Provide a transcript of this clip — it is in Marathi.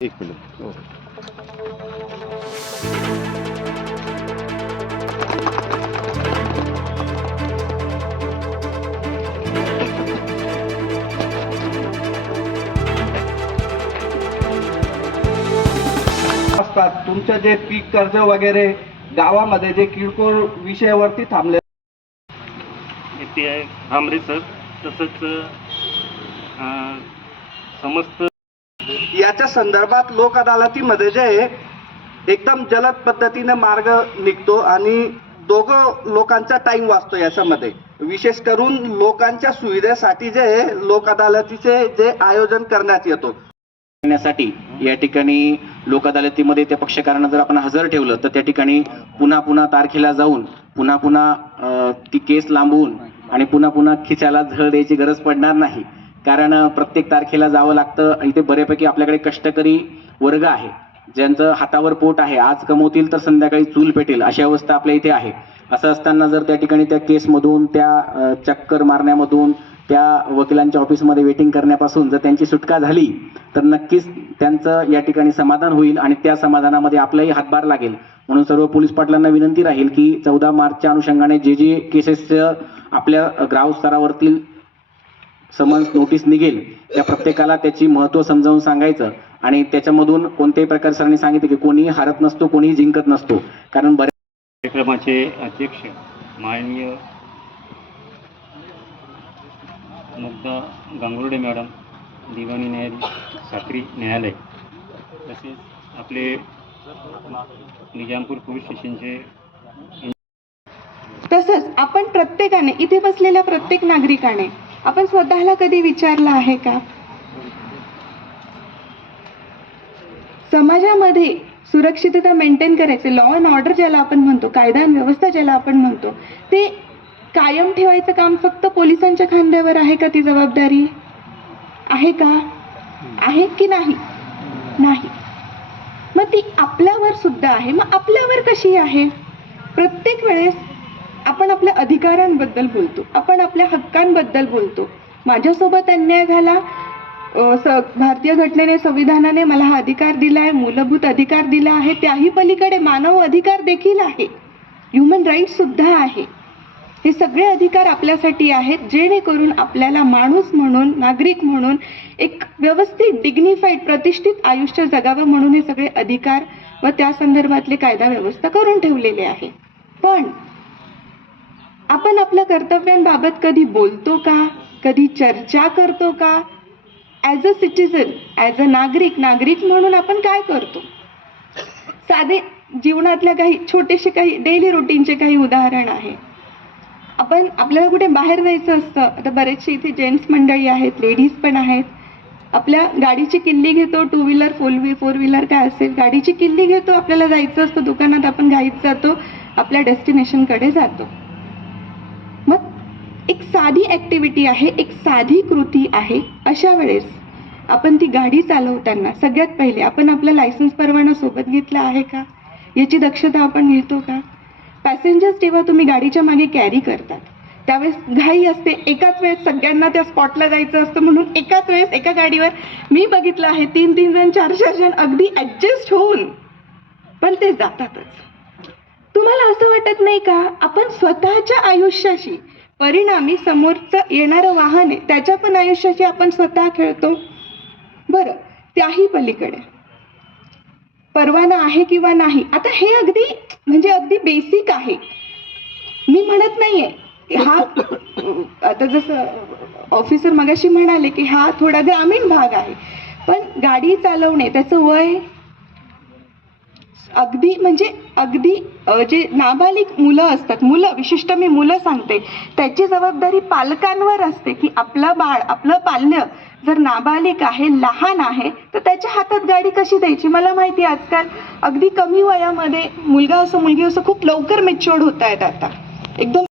एक मिनिट. हो. असतात तुमचं जे पीक कर्ज वगैरे गावामध्ये जे किरकोळ विषयावरती थांबले. ते आहे अमृतसर तसंच अं, समस्त याच्या संदर्भात लोक अदालतीमध्ये जे आहे, एकदम जलद पद्धतीने मार्ग निघतो आणि दोघं लोकांचा टाइम वाचतो याच्यामध्ये. विशेष करून लोकांच्या सुविधेसाठी जे लोक अदालतीचे जे आयोजन करण्यात येतो. करण्यासाठी या ठिकाणी लोक अदालतीमध्ये त्या पक्षकारांना जर आपण हजर ठेवलं तर त्या ठिकाणी पुन्हा पुन्हा तारखेला जाऊन पुन्हा पुन्हा ती केस लांबवून आणि पुन्हा पुन्हा खिचायला झळ द्यायची गरज पडणार नाही. कारण प्रत्येक तारखेला जावं लागतं. आणि ते बऱ्यापैकी आपल्याकडे कष्टकरी वर्ग आहे. ज्यांचं हातावर पोट आहे. आज कमवतील तर संध्याकाळी चूल पेटेल. अशी अवस्था आपल्या इथे आहे. असं असताना जर त्या ठिकाणी त्या केसमधून त्या चक्कर मारण्यामधून त्या वकिलांच्या ऑफिसमध्ये वेटिंग करण्यापासून जर त्यांची सुटका झाली तर नक्कीच त्यांचं या ठिकाणी समाधान होईल आणि त्या समाधानामध्ये आपलाही हातभार लागेल. म्हणून सर्व पोलीस पाटलांना विनंती राहील की चौदा मार्चच्या अनुषंगाने जे जे केसेस आपल्या ग्राउंड स्तरावरतील समन्स नोटीस निघेल. त्या प्रत्येकाला त्याची महत्त्व समजावून सांगायचं आणि त्याच्यामधून कोणत्याही प्रकारे सरांनी सांगितलं की कोणीही हारत नसतो कोणीही जिंकत नसतो. कारण बऱ्याच कार्यक्रमाचे अध्यक्ष माननीय मुग्धा गांगुर्डे मॅडम दिवाणी न्यायाधीश साक्री न्यायालय तसेच आपले निजामपूर पोलीस स्टेशनचे तसंच आपण प्रत्येकाने इथे बसलेल्या प्रत्येक नागरिकाने आपण स्वतःला कधी विचारलं आहे का? समाजामध्ये सुरक्षितता मेंटेन करायचे लॉ अँड ऑर्डर ज्याला आपण म्हणतो कायदा आणि व्यवस्था ज्याला आपण म्हणतो ते कायम ठेवायचं काम फक्त पोलिसांच्या खांद्यावर आहे का ती जबाबदारी? आहे का? आहे की नाही? नाही. मग ती आपल्यावर सुद्धा आहे. मग आपल्यावर कशी आहे? प्रत्येक वेळेस आपण आपल्या अधिकारांबद्दल बोलतो. आपण आपल्या हक्कांबद्दल बोलतो. माझ्यासोबत अन्याय झाला स भारतीय घटनेने संविधानाने मला हा अधिकार दिला आहे मूलभूत अधिकार दिला आहे त्याही पलीकडे मानव अधिकार देखील आहे. ह्युमन राईट सुद्धा आहे. हे सगळे अधिकार आपल्यासाठी आहेत जेणेकरून आपल्याला माणूस म्हणून नागरिक म्हणून एक व्यवस्थित डिग्निफाईड प्रतिष्ठित आयुष्य जगावं म्हणून हे सगळे अधिकार व त्या संदर्भातले कायदा व्यवस्था करून ठेवलेले आहे. पण आपण आपल्या कर्तव्यांबाबत कधी बोलतो का? कधी चर्चा करतो का? As a citizen as a नागरिक नागरिक म्हणून आपण काय करतो? साधे जीवनातल्या काही छोटेसे काही डेली रुटीनचे काही उदाहरण आहे. आपण आपल्याला कुठे बाहेर जायचं असतं आता बरेचसे इथे जेंट्स मंडळी आहेत लेडीज पण आहेत. आपल्या गाडीची किल्ली घेतो two wheeler four v four wheeler काय असेल गाडीची किल्ली घेतो आपल्याला जायचं असतं दुकानात आपण घाईत जातो आपल्या डेस्टिनेशनकडे जातो. एक साधी ॲक्टिव्हिटी आहे एक साधी कृती आहे अशा वेळेस आपण ती गाडी चालवताना सगळ्यात पहिले आपण आपला लायसन्स परवाना सोबत घेतला आहे का? याची दक्षता आपण घेतो का? पॅसेंजर्स जेव्हा तुम्ही गाडीच्या मागे कॅरी करतात त्यावेळेस घाई असते. एकाच वेळेस सगळ्यांना त्या स्पॉटला जायचं असतं म्हणून एकाच वेळेस एका गाडीवर मी बघितलं आहे तीन तीन जण चार चार जण अगदी ॲडजस्ट होऊन पण ते जातातच. तुम्हाला असं वाटत नाही का? आपण स्वतःच्या आयुष्याशी परिणामी समोरचं येणारं वाहन आहे त्याच्या पण आयुष्याची आपण स्वतः खेळतो. बरं त्याही पलीकडे. परवाना आहे किंवा नाही आता हे अगदी म्हणजे अगदी बेसिक आहे. मी म्हणत नाहीये की हा आता जसं ऑफिसर मगाशी म्हणाले की हा थोडा ग्रामीण भाग आहे. पण गाडी चालवणे त्याचं वय अगदी म्हणजे अगदी जे नाबालिक मुलं असतात मुलं विशिष्ट मी मुलं सांगते त्याची जबाबदारी पालकांवर असते की आपलं बाळ आपलं पाल्य जर नाबालिक आहे लहान आहे तर त्याच्या हातात गाडी कशी द्यायची? मला माहिती आजकाल अगदी कमी वयामध्ये मुलगा असो मुलगी असो खूप लवकर मेच्युअर्ड होत आहेत आता. एकदम